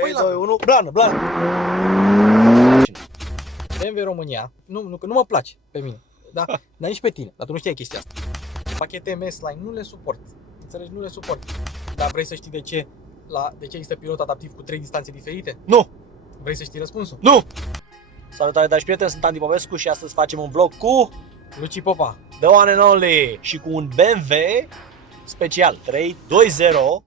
3, 2, 1, blană, blană! BMW România, nu mă place pe mine, da? Dar nici pe tine, dar tu nu știai chestia asta. Pachete MS-Line nu le suport, înțelegi, nu le suport. Dar vrei să știi de ce există pilot adaptiv cu 3 distanțe diferite? Nu! Vrei să știi răspunsul? Nu! Salutare, dragi prieteni, sunt Andy Popescu și astăzi facem un vlog cu Luci Popa. The One and Only și cu un BMW special 320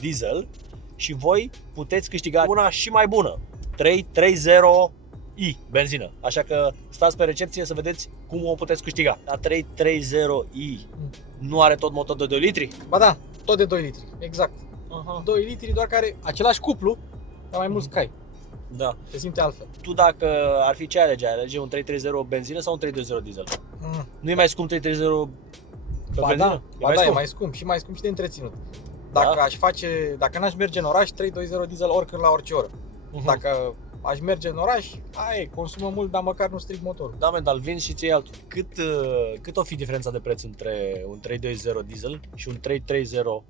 diesel și voi puteți câștiga una și mai bună 330i benzină. Așa că stați pe recepție să vedeți cum o puteți câștiga. La 330i nu are tot motor de 2 litri? Ba da, tot de 2 litri, exact. Aha. 2 litri, doar că are același cuplu, dar mai mulți cai. Da. Se simte altfel. Tu dacă ar fi ce alege un 330 benzină sau un 320 diesel? Nu e mai scump 330 pe Ba benzină? da, e mai scump și mai scump și de întreținut. Dacă dacă n-aș merge în oraș, 320 diesel oricând la orice oră. Dacă aș merge în oraș, consumă mult, dar măcar nu stric motorul. Da, men, dar îl vinzi și ții altul. Cât o fi diferența de preț între un 320 diesel și un 330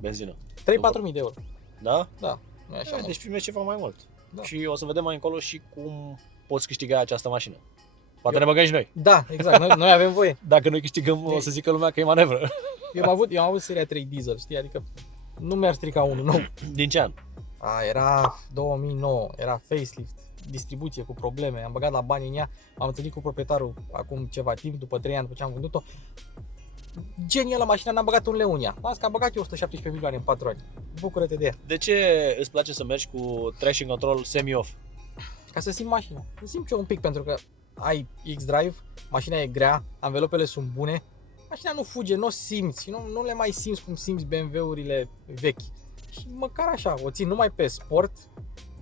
benzină? 3-4 mii de euro. Da? Da, nu e așa mult. Deci primești ceva mai mult. Da. Și o să vedem mai încolo și cum poți câștiga această mașină. Poate ne băgăm și noi. Da, exact, noi avem voie. Dacă noi câștigăm, o să zică lumea că e manevră. Eu am avut seria 3 diesel, știi, adică nu mi-ar strica unul nou. Din ce an? Era 2009, era facelift, distribuție cu probleme, am băgat la bani în ea, am întâlnit cu proprietarul acum ceva timp, după 3 ani după ce am vândut-o. Genială mașina, n-am băgat un leu în ea. Las că am băgat eu 117 milioane în 4 ani. Bucură-te de ea. De ce îți place să mergi cu traction control semi-off? Ca să simt mașina. Să simt eu un pic, pentru că ai X-Drive, mașina e grea, anvelopele sunt bune, mașina nu fuge, nu o simți, nu le mai simți cum simți BMW-urile vechi. Și măcar așa, o țin numai pe sport,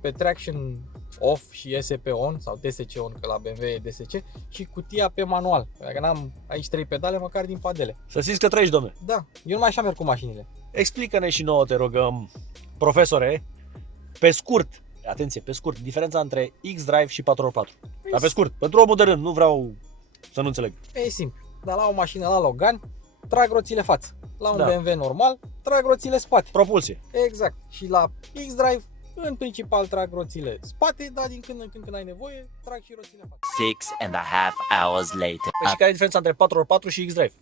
pe traction off și ESP on sau DSC on, că la BMW e DSC, și cutia pe manual. Dacă n-am aici 3 pedale, măcar din padele. Să simți că trăiești, domne. Da, eu numai așa merg cu mașinile. Explică-ne și nouă, te rugăm, profesore, pe scurt, atenție, pe scurt, diferența între X-Drive și 4x4. Dar pe scurt, pentru omul de rând, nu vreau să nu înțeleg. E simplu, dar la o mașină la Logan, trag roțile față. La un Da. BMW normal, trag roțile spate. Propulsie. Exact. Și la X-Drive, în principal trag roțile spate, dar din când în când ai nevoie, trag și roțile față. 6.5 hours later. Păi și care e diferența între 4x4 și X-Drive?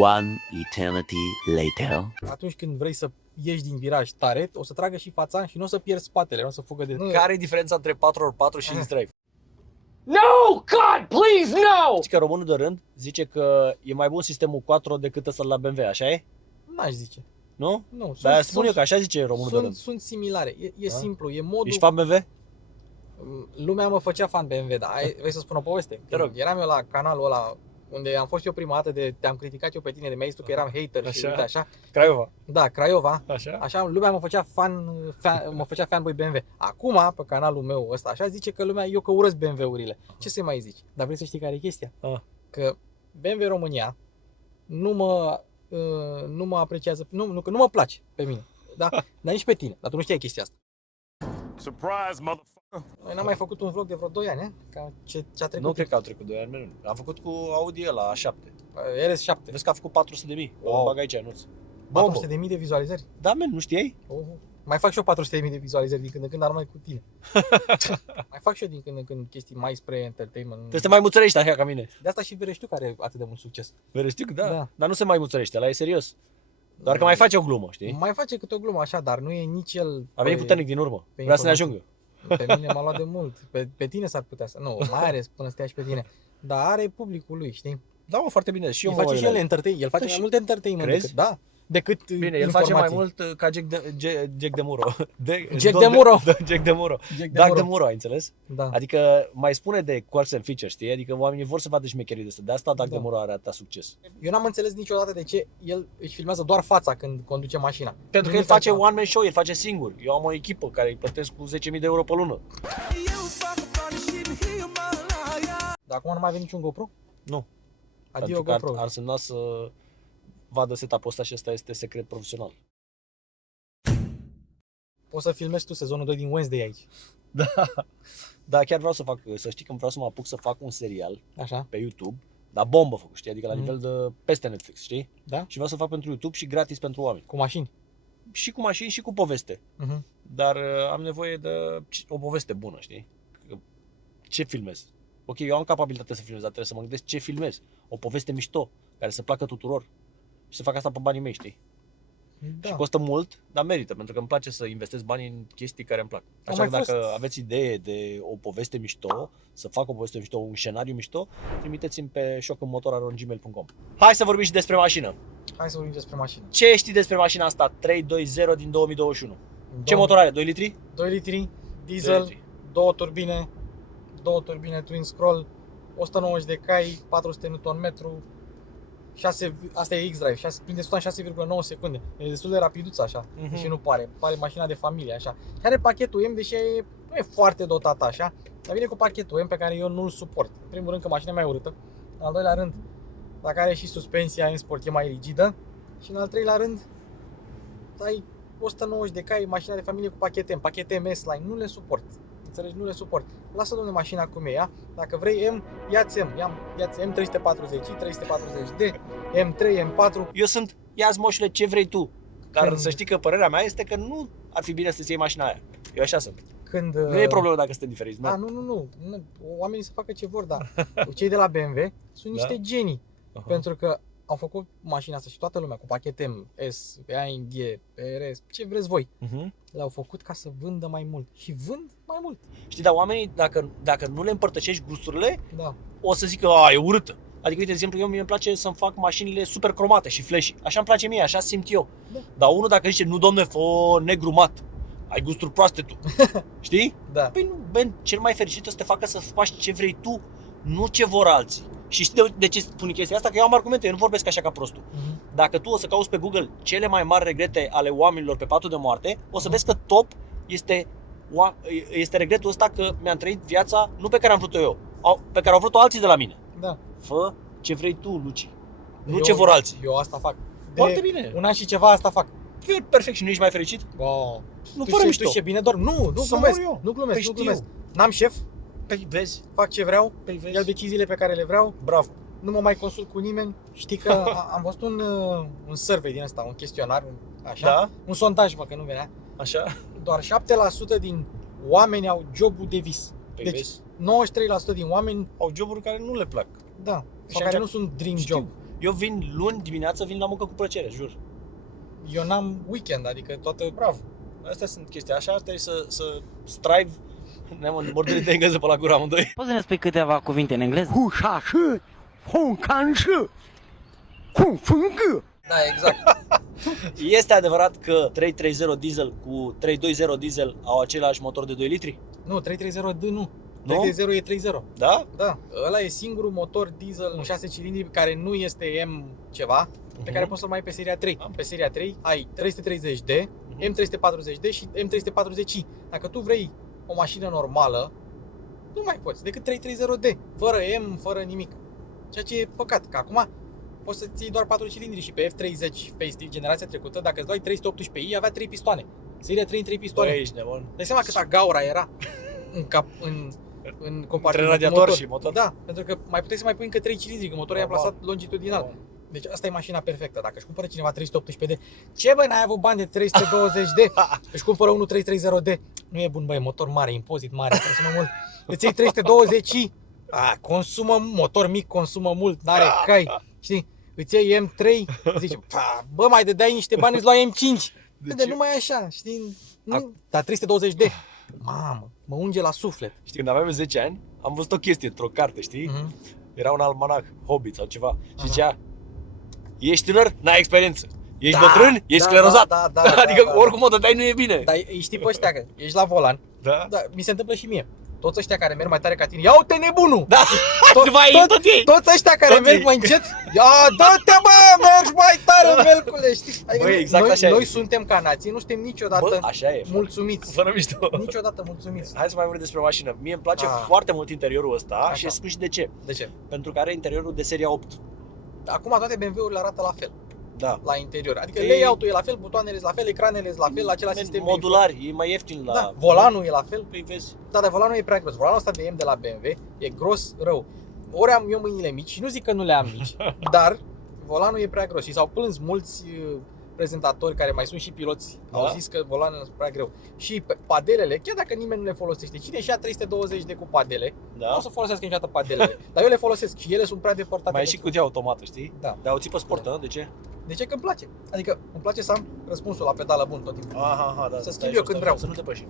One eternity later. Atunci când vrei să ieși din viraj tare, o să tragă și fața și nu o să pierzi spatele, nu o să fugă de... Care e diferența între 4x4 și X-Drive? No! God, please, no! Știi că românul de rând zice că e mai bun sistemul 4 decât ăsta la BMW, așa e? N-aș zice. Nu? Nu, Dar spun eu că așa zice românul de rând. sunt similare. E Da? simplu, e modul... Ești fan BMW? Lumea mă făcea fan BMW, dar vrei să spun o poveste? Te rog. Eram eu la canalul ăla unde am fost eu prima dată te-am criticat eu pe tine, de mi-ai zis tu că eram hater și Așa. uite așa. Craiova. Da, Craiova. Așa? Așa, lumea mă făcea fanboy BMW. Acum, pe canalul meu ăsta, așa, zice că lumea, eu că urăsc BMW-urile. Ce să mai zici? Dar vrei să știi care e chestia? Că BMW România nu mă apreciază, că nu mă place pe mine. Da? Dar nici pe tine. Dar tu nu știai chestia asta. Surprise, motherfucker! Noi n-am mai făcut un vlog de vreo 2 ani, eh? Ca ce a trecut. Nu cred că au trecut 2 ani. Am făcut cu Audi ăla A7. RS7. Vezi că a făcut 400.000. Wow. O bag aici, Anuț. Bombă. 400.000 de vizualizări. Da, men, nu știai? Mai fac și eu 400.000 de vizualizări din când în când, dar numai cu tine. Mai fac și eu din când în când chestii mai spre entertainment. Trebuie să te mai muțărești așa ca mine. De asta și Vereștiu care are atât de mult succes. Vereștiu, da. Da. Dar nu se mai muțărește, ăla e serios. Doar că mai face o glumă, știi? Mai face câte o glumă așa, dar nu e nici el... A venit puternic din urmă. pe Vrea să ne informații. ajungă. Pe mine m-a luat de mult. Pe tine s-ar putea să... Nu, mai are până să te ia și pe tine. Dar are publicul lui, știi? Da, mă, foarte bine. Și eu El mă face uit și la el entertainment. El face Da, mai și- mult entertainment Crezi? decât Bine, el face mai informații. mult ca Jack de Muro. Jack de Muro. Jack de Muro. Jack de Doug Muro. de Muro, ai înțeles? Da. Adică mai spune de quirks and features, știi? Adică oamenii vor să vadă șmecherii de astea. De asta Doug Da. de Muro are atâta succes. Eu n-am înțeles niciodată de ce el își filmează doar fața când conduce mașina. Pentru că Nu el face altceva. one man show, el face singur. Eu am o echipă care îi plătesc cu 10.000 de euro pe lună. Dar acum nu mai avem niciun GoPro? Nu. Adio Pentru că GoPro. ar însemna să vadă setup-ul ăsta și ăsta este secret profesional. Poți să filmezi tu sezonul 2 din Wednesday aici. Da, chiar vreau să știi că vreau să mă apuc să fac un serial Așa? pe YouTube Dar bombă făcut, știi? Adică la nivel de peste Netflix, știi? Da? Și vreau să fac pentru YouTube și gratis pentru oameni. Cu mașini. Și cu mașini și cu poveste. Mhm. Dar am nevoie de o poveste bună, știi? Ce filmez? Ok, eu am capabilitatea să filmez, dar trebuie să mă gândesc ce filmez. O poveste mișto, care să placă tuturor. Și să fac asta pe banii mei, știi? Da. Și costă mult, dar merită, pentru că îmi place să investesc banii în chestii care îmi plac. Au Așa că mai dacă fost- aveți idee de o poveste mișto, să fac o poveste mișto, un scenariu mișto, trimiteți-mi pe shockenmotor@gmail.com. Hai să vorbim și despre mașină. Hai să vorbim despre mașină. Ce știi despre mașina asta 320 din 2021? Ce motor are? 2 litri? 2 litri, 2 diesel, litri. două turbine twin scroll, 190 de cai, 400 Nm, 6, asta e X-Drive, prinde 100 în 6,9 secunde. E destul de rapiduță așa, deși nu pare. Pare mașina de familie așa. Și are pachetul M, deși nu e foarte dotat așa, dar vine cu pachetul M pe care eu nu-l suport. În primul rând că mașina e mai urâtă. În al doilea rând, dacă are și suspensia în sport e mai rigidă. Și în al treilea rând, ai 190 de cai, mașina de familie cu pachet M, pachet M S-Line, nu le suport. Înțelegi? Nu le suport. Lasă, domnule, mașina cum e ea. Dacă vrei M, ia-ți M. Ia-ți M340, 340D, M3, M4. Eu sunt, ia-ți moșule ce vrei tu. Dar Când- să știi că părerea mea este că nu ar fi bine să-ți iei mașina aia. Eu așa sunt. Când, Nu e problemă dacă suntem diferiți. A, nu. Oamenii să facă ce vor, dar cei de la BMW sunt niște genii. Aha. Pentru că au făcut mașina asta și toată lumea cu pachet M, S, AMG, RS, ce vreți voi. Mhm. Le-au făcut ca să vândă mai mult. Și vând mai mult. Știi, dar oamenii, dacă nu le împărtășești gusturile, Da. o să zică, a, e urâtă. Adică, uite, de exemplu, mie îmi place să-mi fac mașinile super cromate și flashy. Așa îmi place mie, așa simt eu. Da. Dar unul dacă zice, nu domne, fă negru mat, ai gusturi proaste tu. Știi? Da. Păi nu, Ben, cel mai fericit o să te facă să faci ce vrei tu, nu ce vor alții. Și știi de ce spun chestia asta? Că eu am argumente, eu nu vorbesc așa ca prostul. Mhm. Dacă tu o să cauți pe Google cele mai mari regrete ale oamenilor pe patul de moarte, o să vezi că top este regretul ăsta că mi-am trăit viața nu pe care am vrut-o eu, pe care au vrut-o alții de la mine. Da. Fă ce vrei tu, Luci, nu Eu- ce vor alții. Eu asta fac. Foarte bine. Un an și ceva asta fac. Perfect, și nu ești mai fericit? Wow. Nu, Tu fără știi, mișto. tu știi bine doar. Nu Să glumesc. mor eu. Nu glumesc, Păi nu știu. glumesc. N-am șef, Păi vezi, fac ce vreau, păi vezi. iau deciziile pe care le vreau, Bravo. nu mă mai consult cu nimeni. Știi că am văzut un survey din ăsta, un chestionar, așa, Da, un sondaj, mă, că nu venea. așa. Doar 7% din oameni au jobul de vis. Păi Deci vezi. 93% din oameni, Au joburi care nu le plac. da, Și sau care nu atunci- sunt dream Știu. job. Eu vin luni dimineața, vin la muncă cu plăcere, jur. Eu n-am weekend, adică toată... Bravo. Astea sunt chestii. Așa trebuie să strive. Ne-am mordit de engleză pe la gură amândoi. Poți să ne spui câteva cuvinte în engleză? Da, exact. Este adevărat că 330 diesel cu 320 diesel au același motor de 2 litri? Nu, 330D nu. 330 e 30. Da? Da, ăla e singurul motor diesel în 6 cilindri care nu este M ceva, pe care poți să mai ai pe seria 3. Pe seria 3 ai 330D, M340D și M340i. Dacă tu vrei o mașină normală, nu mai poți, decât 330D, fără M, fără nimic. Ceea ce e păcat, că acum poți să-ți iei doar 4 cilindri și pe F30 facelift generația trecută, dacă îți luai 318i, avea 3 pistoane. Seria 3 în 3 pistoane. Băi, ești nebun. Dai seama câta gaura era în compartimentul Între cu radiator și motor. Da, pentru că mai puteai să mai pui încă 3 cilindri, că motorul e Normal. plasat longitudinal. Deci asta e mașina perfectă. Dacă își cumpără cineva 318D, ce băi, n-ai avut bani de 320D? Își cumpără unul 330D. Nu e bun, băi, motor mare, impozit mare, consumă mult. Îți iei 320i, consumă, motor mic, consumă mult, n-are cai, știi? Îți iei M3, zici, bă, mai dădeai niște bani, îți luai M5. De nu mai e așa, știi? Nu, dar 320D, mamă, mă unge la suflet. Știi, când aveam 10 ani, am văzut o chestie într-o carte, știi? Mhm. Era un almanac, Hobbit sau ceva. Și zicea, ești tânăr, n-ai experiență. Ești Da, bătrân, ești da, sclerozat. da, Adică da. oricum o dădeai nu e bine. Dar îi știi pe ăștia că ești la volan, Da? da, mi se întâmplă și mie. Toți ăștia care merg mai tare ca tine, ia uite nebunul! Da. După aia tot ei. Toți ăștia care Toți merg ei. mai încet, ia dă-te bă, mergi mai tare, melcule, știi? Adică Băi, exact așa noi e. suntem ca nație, nu suntem niciodată Bă, așa e. mulțumiți. Fără mișto. Niciodată mulțumiți. Hai să mai vorbim despre mașină. Mie îmi place Ah. foarte mult interiorul ăsta Așa. și spun și de ce. De ce? Pentru că are interiorul de seria 8. Acum toate BMW-urile arată la fel, Da. la interior. Adică E- layout-ul e la fel, butoanele sunt la fel, ecranele sunt la fel, același sistem. Modular, e mai ieftin la... Da, volanul e la fel. Păi vezi. Da, dar volanul e prea gros. Volanul ăsta de M de la BMW e gros rău. ori am eu mâinile mici și nu zic că nu le am mici, dar volanul e prea gros și s-au plâns mulți prezentatori care mai sunt și piloți, au zis că volanul e prea greu. Și padelele, chiar dacă nimeni nu le folosește, cine și ia 320 de cu padele, nu o să folosească niciodată padelele, dar eu le folosesc și ele sunt prea depărtate. Mai e și cutia automată, știi? Da. Dar o țipă sportă, de ce? De ce? Că îmi place. Adică îmi place să am răspunsul la pedală bun tot timpul. Aha, da. Să stai schimb eu jos, când stai vreau. jos, Să nu depășim.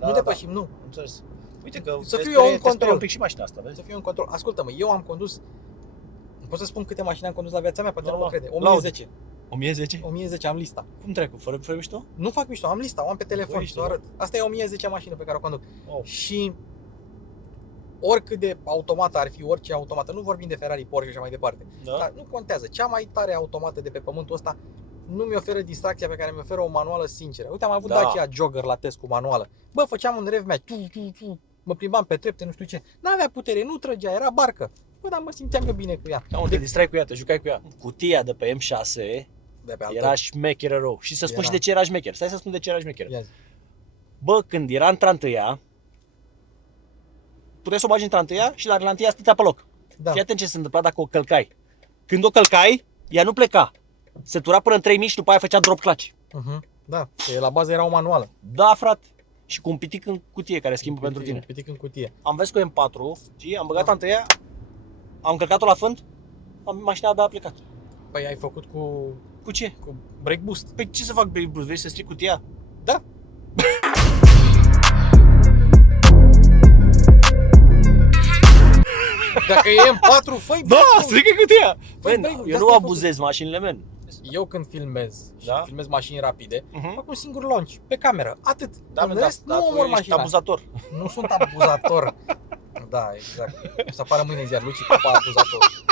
Nu depășim, nu. Înțeles. Uite că Să fiu te eu în sperie control. un pic și mașina asta, vezi? Să fiu în control. Ascultă-mă, eu am condus, pot să spun câte mașini am condus la viața mea, poate nu mă crede. 1010. 1010? 1010 am lista. Cum trecu? Fără mișto? Nu fac mișto, am lista, o am pe telefon Băi, și o arăt. Asta e 1010 mașină pe care o conduc. Oh. Și oricât de automată ar fi orice automată, nu vorbim de Ferrari, Porsche și așa mai departe, Da? dar nu contează. Cea mai tare automată de pe pământul ăsta nu mi oferă distracția pe care mi oferă o manuală sinceră. Uite, am avut Da. Dacia Jogger la test cu manuală. Bă, făceam un rev match, mă plimbam pe trepte, nu știu ce. N-avea putere, nu trăgea, era barcă. Bă, dar mă simțeam eu bine cu ea. Te distrai cu ea, te jucai cu ea. Cutia de pe M6 De pe era șmecheră rău. Și să spun Era. și de ce era șmecher. Stai să spun de ce era șmecher. Ia zi. Bă, când era în trantâia, puteai să o bagi în trantâia și la relantia stătea pe loc. Da. Fii atent ce se întâmpla dacă o călcai. Când o călcai, ea nu pleca. Se tura până în 3000 și după aia făcea drop clutch. Da, că la bază era o manuală. Da, frate. Și cu un pitic în cutie care schimbă pentru tine. Pitic în cutie. Am văzut cu M4 și am băgat trantâia, am călcat-o la fânt, mașina abia a plecat. Păi ai făcut cu Cu ce? brake boost. Păi ce să fac, Bruce? Vrei să stric cutia? Da. Dacă e M4, fă-i Da, brake-ul. strică cutia! Fă-i Băi, brake-ul, de eu asta nu ai abuzez mașinile, men. Eu când filmez și Da? filmez mașini rapide, Mhm. fac un singur launch pe cameră, atât. Da, În rest, nu omor ești mașina. abuzator. Nu sunt abuzator. Da, exact. O să apară mâine în ziar, Luci Popa abuzator.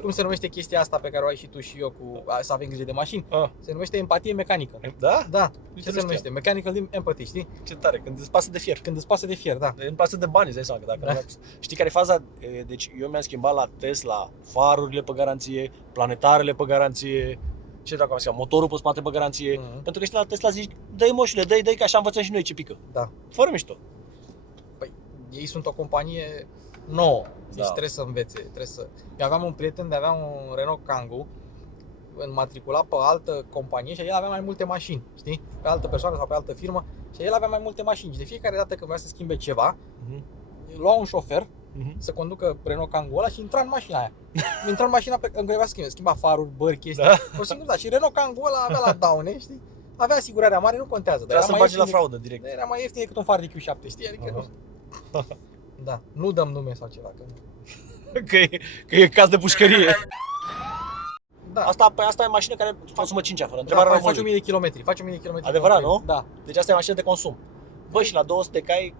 Cum se numește chestia asta pe care o ai și tu și eu cu să avem grijă de mașini? Ah. Se numește empatie mecanică. Da? Da, Nu ce se știam. numește? Mechanical empathy, știi? Ce tare, când îți pasă de fier. Când îți pasă de fier, da. Îmi pasă de bani, îți dai seama că dacă Da. nu știi care e faza? Deci eu mi-am schimbat la Tesla farurile pe garanție, planetarele pe garanție, ce dracu am schimbat, motorul pe spate pe garanție. Mhm. Pentru că știi la Tesla zici, dă-i moșule, dă-i, că așa învățăm și noi ce pică. Da. Fără mișto. Păi, ei sunt o companie nouă, deci Da. trebuie să învețe, trebuie să... Eu aveam un prieten de avea un Renault Kangoo, înmatriculat pe altă companie și el avea mai multe mașini, știi? Pe altă persoană sau pe altă firmă și el avea mai multe mașini și de fiecare dată când vrea să schimbe ceva, Mhm. lua un șofer Mhm. să conducă Renault Kangoo ăla și intra în mașina aia. Intra în mașina în care vrea să schimba faruri, bări, chestii. Da. O singură dată. Și Renault Kangoo ăla avea la daune, știi? Avea asigurarea mare, nu contează. Dar Trebuia să era mai bagi la ieftin fraudă direct. Era mai ieftin decât un far de Q7, știi? Adică nu. Da, nu dăm nume sau ceva. Că... Că e caz de pușcărie. Da. Asta e mașină care consumă 5 fără întrebarea Da, faci românului. 1000 de kilometri, faci 1000 de kilometri. Adevărat, nu? Da. Deci asta e mașină de consum. Bă, și la 200 de cai,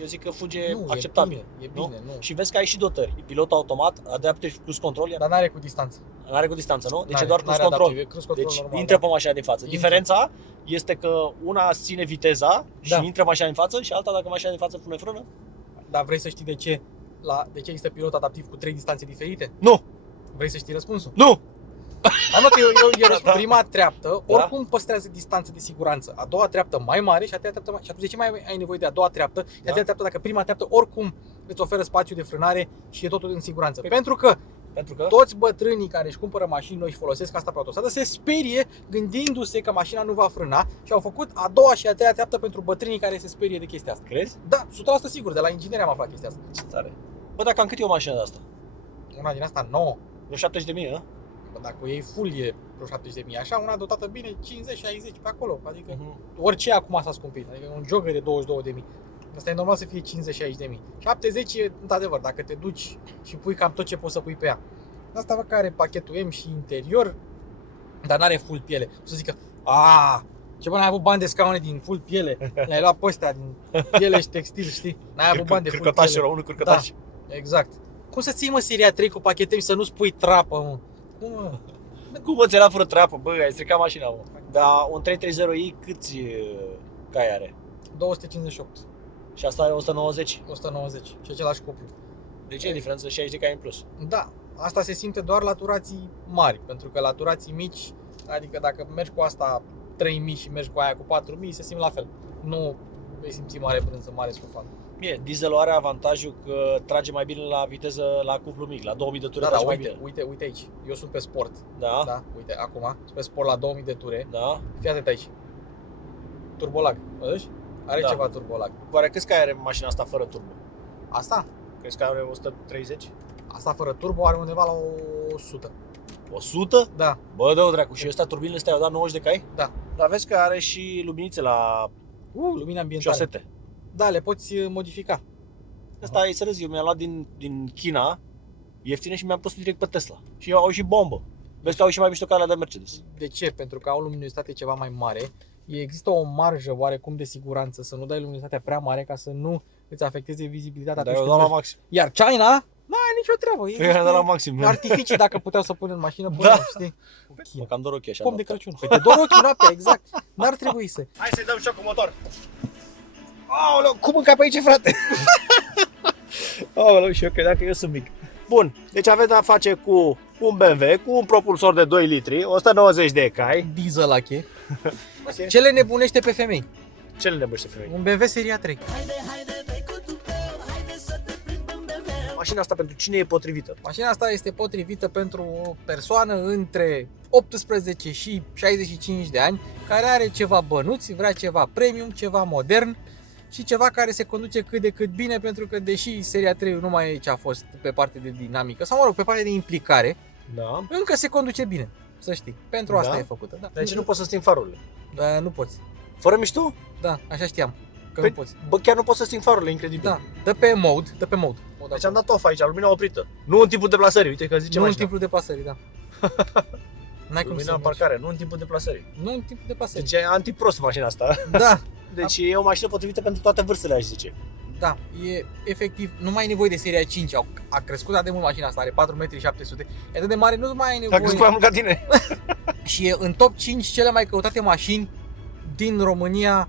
eu zic că fuge Nu, acceptabil. e bine, nu. Și vezi că ai și dotări. E pilot automat, adaptive cruise control, Dar n-are cu distanță. nu are cu distanță, nu? Deci N-are, e doar cruise n-are control. adaptive, cruise control Deci normal, intră da. pe mașina din față. Intră. Diferența este că una ține viteza și Da. intră mașina din față și alta dacă mașina din față pune frână. Dar vrei să știi de ce? De ce există pilot adaptiv cu 3 distanțe diferite? Nu! Vrei să știi răspunsul? Nu! Hai mă că eu răspund. Da. Prima treaptă, Da. oricum păstrează distanță de siguranță. A doua treaptă mai mare și a treia treaptă mai... Și atunci de ce mai ai nevoie de a doua treaptă? Și a treia treaptă dacă prima treaptă oricum îți oferă spațiu de frânare și e totul în siguranță. Pentru că Pentru că toți bătrânii care își cumpără mașini noi și folosesc asta pe autostradă se sperie gândindu-se că mașina nu va frâna și au făcut a doua și a treia treaptă pentru bătrânii care se sperie de chestia asta. crezi? Da, 100% sigur, de la ingineri am aflat chestia asta. Ce tare. Bă, dacă am cât e o mașină de asta? Una din asta nouă. Vreo 70.000, hă? Bă, dacă o iei full e vreo 70.000. Așa, una dotată bine, 50-60 pe acolo. Adică Mhm. orice acum s-a scumpit. Adică un Jogger de 22.000. Asta e normal să fie 50-60.000. 70 e, într-adevăr, dacă te duci și pui cam tot ce poți să pui pe ea. Asta văd că are pachetul M și interior, dar n-are full piele. O să zică, ce bă, n-ai avut bani de scaune din full piele. Le-ai luat pe ăstea din piele și textil, știi? N-ai avut bani de full Cârcotaș piele. era unul cârcotaș. Exact. Cum să ții, mă, seria 3 cu pachete și să nu spui trapă, mă? Cum, mă? Cum mă ți era fără treapă? Bă, ai stricat mașina, mă. Dar un 330i câți cai are? 258. Și asta e 190. 190 și același cuplu. De ce e diferență? 60 de cai în plus. Da, asta se simte doar la turații mari, pentru că la turații mici, adică dacă mergi cu asta 3000 și mergi cu aia cu 4000, se simt la fel. Nu vei simți mare brânză, mare scufat. Bine, dieselul are avantajul că trage mai bine la viteză, la cuplu mic, la 2000 de ture Da, trage mai uite, bine. uite aici. Eu sunt pe sport. Da? Da, uite, acum, sunt pe sport la 2000 de ture. Da? Fii atent aici. Turbolag, văd? Are Da. ceva turbolag. Oare câți cai are mașina asta fără turbo? Asta? Crezi că are 130? Asta fără turbo are undeva la 100. 100? Da, Bă, dă-o dracu, și ăsta turbinele astea au dat 90 de cai? da. Dar vezi că are și luminițe la Lumina ambientală. șosete. Da, le poți modifica. Asta e serios, eu mi-am luat din China, ieftine, și mi-am pus direct pe Tesla. Și au și bombă. Vezi că au și mai mișto ca alea de Mercedes. De ce? Pentru că au luminositate ceva mai mare. Există o marjă oarecum de siguranță să nu dai luminositatea prea mare ca să nu îți afecteze vizibilitatea Dar atunci eu când dau la mergi. maxim. Iar China, n-ai nicio treabă. E Eu am dat la maxim. artificii dacă puteau să pună în mașină, Da. puneau, știi? Mă cam dor ochii așa. Pom de noaptea. Crăciun. Păi te dor ochii noaptea, exact. N-ar trebui să. Hai să-i dăm șoc cu motor. Aoleu, cum încă pe aici, frate? Aoleu, și eu credeam că eu sunt mic. Bun, deci avem de-a face cu un BMW, cu un propulsor de 2 litri, 190 de cai. Dieselache. Ce le nebunește pe femei? Ce le nebunește femei? Un BMW seria 3. Mașina asta pentru cine e potrivită? Mașina asta este potrivită pentru o persoană între 18 și 65 de ani care are ceva bănuți, vrea ceva premium, ceva modern și ceva care se conduce cât de cât bine, pentru că deși seria 3 nu mai e ce a fost pe partea de dinamică sau mă rog, pe partea de implicare, Da. încă se conduce bine, să știi. Pentru asta Da? e făcută. Da. Deci nu poți să sting farurile. Da, nu poți. Fără mișto? Da, așa știam. Că Păi, nu poți. Bă, chiar nu poți să sting farurile, incredibil. Da, dă pe mode, dă pe mode. Deci am dat off aici, lumina oprită. Nu în timpul deplasării, uite că zice nu în mașina. timpul deplasării, da. N-ai cum Lumina să în parcare, nu în timpul deplasării. Nu în timpul deplasării. Deci e antiprost mașina asta. Da, Deci e o mașină potrivită pentru toate vârstele, aș zice. da, e efectiv, nu mai ai nevoie de seria 5, a crescut atât de mult mașina asta, are 4,7 m, e atât de mare, nu mai ai Dacă nevoie. mai mult ca tine. Și e în top 5 cele mai căutate mașini din România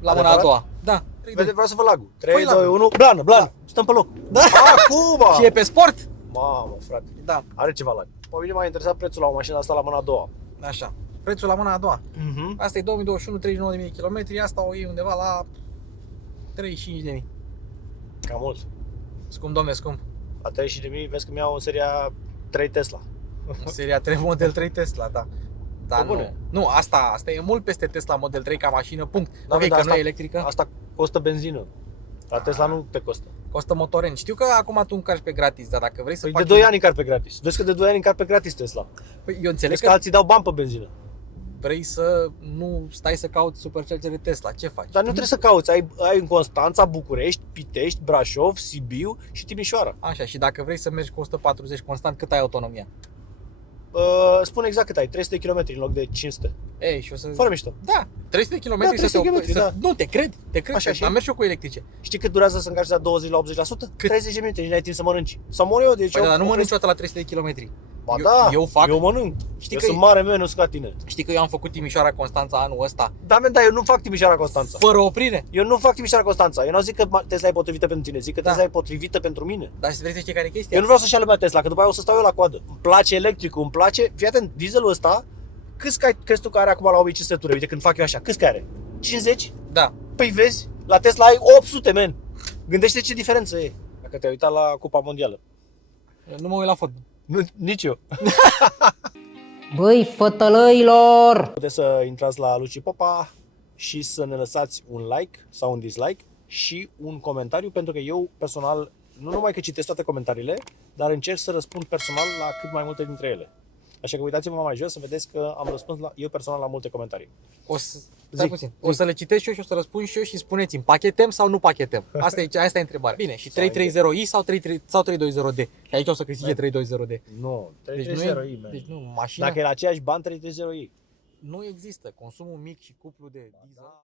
la mâna a Adevărat? doua. Da, 3, Vede, 2. vreau să vă lagul. 3, Fă-i 2, lagul. 1, blană, blană. Stăm pe loc. Da. Acum! Și e pe sport? Mamă, frate. Da, Are ceva lag. Pe mine m-a interesat prețul la o mașină asta la mâna a doua. așa. Prețul la mâna a doua. Mhm. Asta e 2021, 39.000 de kilometri, asta o iei undeva la 35.000. Cam mult. Scump, domne, scump. La 30.000 vezi că mi-au în seria 3 Tesla. Seria 3 Model 3 Tesla, da. Da, Bă, nu. bune. Nu, asta e mult peste Tesla Model 3 ca mașină, punct. Da, Ok, dar că asta- nu e electrică, Asta costă benzină. La Tesla nu te costă. costă motoren. Știu că acum tu încarci pe gratis, dar dacă vrei să Păi faci... de 2 ani încar pe gratis. Vezi că de 2 ani încar pe gratis Tesla. Păi eu înțeleg Vezi că că alții dau bani pe benzină. vrei să nu stai să cauți superchargere Tesla. Ce faci? Dar nu trebuie să cauți. Ai în Constanța, București, Pitești, Brașov, Sibiu și Timișoara. Așa, și dacă vrei să mergi cu 140 constant, cât ai autonomia? Spune exact cât ai. 300 km în loc de 500. Ei, și o să... Fără mișto. Da, 300 km Da, 300 km, da. Nu, te cred, Așa, că și? am mers și eu cu electrice. Știi cât durează să încarci de la 20 la 80%? Cât? 30 de minute, nici n-ai timp să mănânci. Să mor eu, deci Păi eu dar nu mănânci opresc- niciodată la 300 de km. Ba eu, da, eu fac, eu mănânc. Știi Eu că sunt e- mare menus ca tine. știi că eu am făcut Timișoara Constanța anul ăsta, Da, men, da, eu nu fac Timișoara Constanța. fără oprire. Eu nu fac Timișoara Constanța. Eu nu zic că Tesla e potrivită pentru tine, zic că Da. Tesla e potrivită pentru mine. Dar vrei să știi care e chestia? Eu nu vreau să-și ia lumea Tesla, că după aia o să stau eu la coadă. Îmi place electricul, îmi place. Fii atent, dieselul ăsta, câți cai crezi tu că are acum la 1500 ture? Uite, când fac eu așa, câți cai are? 50? Da. Păi vezi, la Tesla ai 800, men. Gândește ce diferență e. Dacă te-ai uitat la Cupa Mondială. Nu mă uit la fotbal. Nu, nici eu. Băi, fătălăilor! Puteți să intrați la Luci Popa și să ne lăsați un like sau un dislike și un comentariu, pentru că eu personal, nu numai că citesc toate comentariile, dar încerc să răspund personal la cât mai multe dintre ele. Așa că uitați-vă mai jos să vedeți că am răspuns eu personal la multe comentarii. O să, stai puțin. O să le citesc și eu și o să răspund și eu și spuneți-mi, pachetăm sau nu pachetăm? Asta e întrebarea. Bine, și 330i sau 320D? Și aici o să câștige 320D. Nu, Deci 330i, deci nu, mașina Dacă e la aceeași bani, 330i. nu există. Consumul mic și cuplu de diesel.